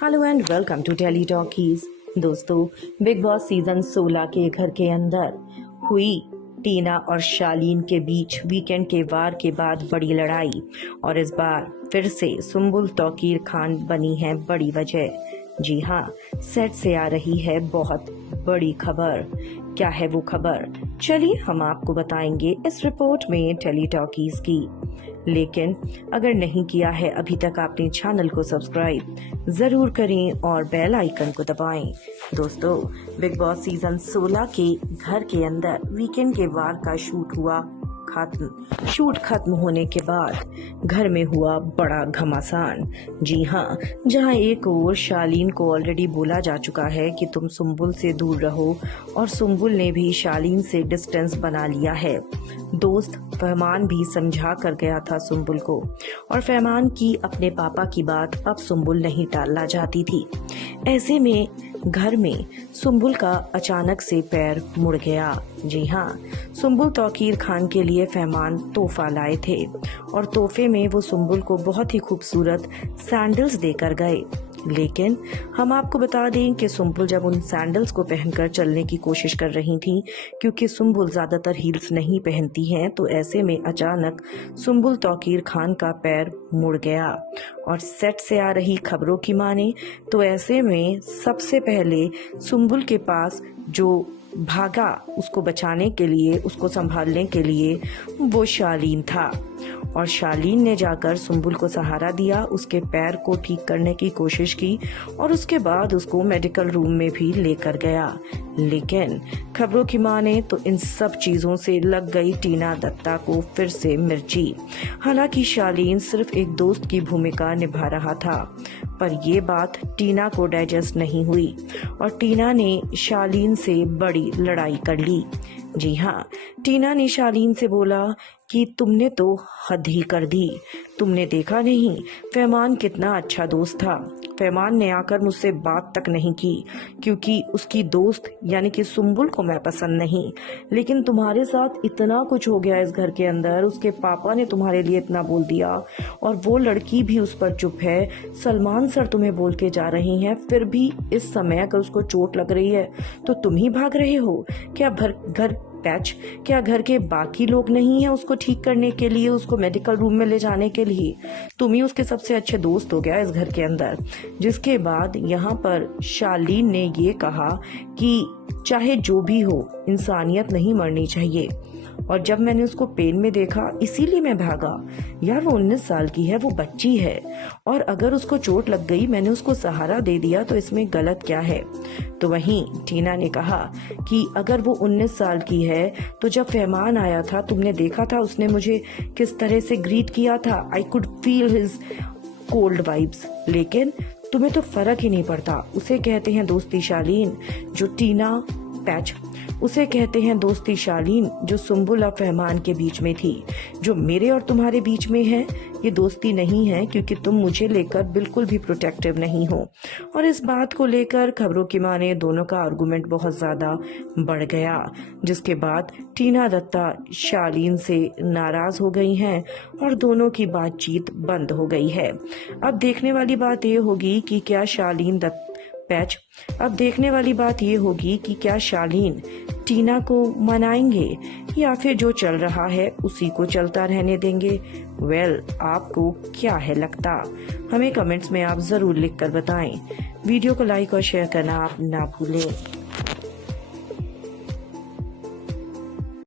Hello and welcome to Tele Talkies. दोस्तों, Bigg Boss season 16 के घर के अंदर हुई टीना और शालीन के बीच वीकेंड के वार के बाद बड़ी लड़ाई, और इस बार फिर से सुम्बुल तौकीर खान बनी है बड़ी वजह। जी हाँ, सेट से आ रही है बहुत बड़ी खबर। क्या है वो खबर? चलिए हम आपको बताएंगे इस रिपोर्ट में टेली टॉकीज की। लेकिन अगर नहीं किया है अभी तक आपने चैनल को सब्सक्राइब जरूर करें और बेल आइकन को दबाएं। दोस्तों, बिग बॉस सीजन 16 के घर के अंदर वीकेंड के वार का शूट खत्म होने के बाद घर में हुआ बड़ा घमासान। जी हाँ, जहां एक ओर शालीन को ऑलरेडी बोला जा चुका है कि तुम सुम्बुल से दूर रहो, और सुम्बुल ने भी शालीन से डिस्टेंस बना लिया है। दोस्त फहमान भी समझा कर गया था सुम्बुल को, और फहमान की अपने पापा की बात अब सुम्बुल नहीं टालना चाहती थी। ऐसे में घर में सुम्बुल का अचानक से पैर मुड़ गया। जी हाँ, सुम्बुल तौकीर खान के लिए फहमान तोहफा लाए थे, और तोहफे में वो सुम्बुल को बहुत ही खूबसूरत सैंडल्स देकर गए। लेकिन हम आपको बता दें कि सुम्बुल जब उन सैंडल्स को पहनकर चलने की कोशिश कर रही थी, क्योंकि सुम्बुल ज्यादातर हील्स नहीं पहनती हैं, तो ऐसे में अचानक सुम्बुल तौकीर खान का पैर मुड़ गया। और सेट से आ रही खबरों की माने तो ऐसे में सबसे पहले सुम्बुल के पास जो भागा उसको बचाने के लिए, उसको संभालने के लिए, वो शालीन था। और शालीन ने जाकर सुम्बुल को सहारा दिया, उसके पैर को ठीक करने की कोशिश की, और उसके बाद उसको मेडिकल रूम में भी लेकर गया। लेकिन खबरों की माने तो इन सब चीजों से लग गई टीना दत्ता को फिर से मिर्ची। हालांकि शालीन सिर्फ एक दोस्त की भूमिका निभा रहा था, पर ये बात टीना को डाइजेस्ट नहीं हुई, और टीना ने शालीन से बड़ी लड़ाई कर ली। जी हाँ, टीना ने शालीन से बोला कि तुमने तो हद ही कर दी। तुमने देखा नहीं फहमान कितना अच्छा दोस्त था। फहमान ने आकर मुझसे बात तक नहीं की, क्योंकि उसकी दोस्त यानी कि सुम्बुल को मैं पसंद नहीं। लेकिन तुम्हारे साथ इतना कुछ हो गया इस घर के अंदर, उसके पापा ने तुम्हारे लिए इतना बोल दिया, और वो लड़की भी उस पर चुप है। सलमान सर तुम्हें बोल के जा रही हैं, फिर भी इस समय अगर उसको चोट लग रही है तो तुम ही भाग रहे हो। क्या घर के बाकी लोग नहीं हैं उसको ठीक करने के लिए, उसको मेडिकल रूम में ले जाने के लिए? तुम ही उसके सबसे अच्छे दोस्त हो गया इस घर के अंदर। जिसके बाद यहाँ पर शालीन ने ये कहा कि चाहे जो भी हो, इंसानियत नहीं मरनी चाहिए। और जब मैंने उसको पेन में देखा इसीलिए मैं भागा। यार, वो 19 साल की है, वो बच्ची है, और अगर उसको चोट लग गई, मैंने उसको सहारा दे दिया, तो इसमें गलत क्या है? तो वहीं टीना ने कहा कि अगर वो 19 साल की है तो जब फहमान आया था तुमने देखा था उसने मुझे किस तरह से ग्रीट किया था। I could feel his cold vibes. लेकिन तुम्हें तो फर्क ही नहीं पड़ता। उसे कहते हैं दोस्ती शालीन, जो टीना पैच, उसे कहते हैं दोस्ती शालीन, जो सुम्बुल और फहमान के बीच में थी। जो मेरे और तुम्हारे बीच में है, ये दोस्ती नहीं है, क्योंकि तुम मुझे लेकर बिल्कुल भी प्रोटेक्टिव नहीं हो। और इस बात को लेकर खबरों की माने दोनों का आर्गुमेंट बहुत ज्यादा बढ़ गया, जिसके बाद टीना दत्ता शालीन से नाराज हो गई हैं, और दोनों की बातचीत बंद हो गई है। अब देखने वाली बात ये होगी कि क्या शालीन टीना को मनाएंगे, या फिर जो चल रहा है उसी को चलता रहने देंगे। आपको क्या है लगता? हमें कमेंट्स में आप जरूर लिखकर बताएं। वीडियो को लाइक और शेयर करना आप ना भूलें।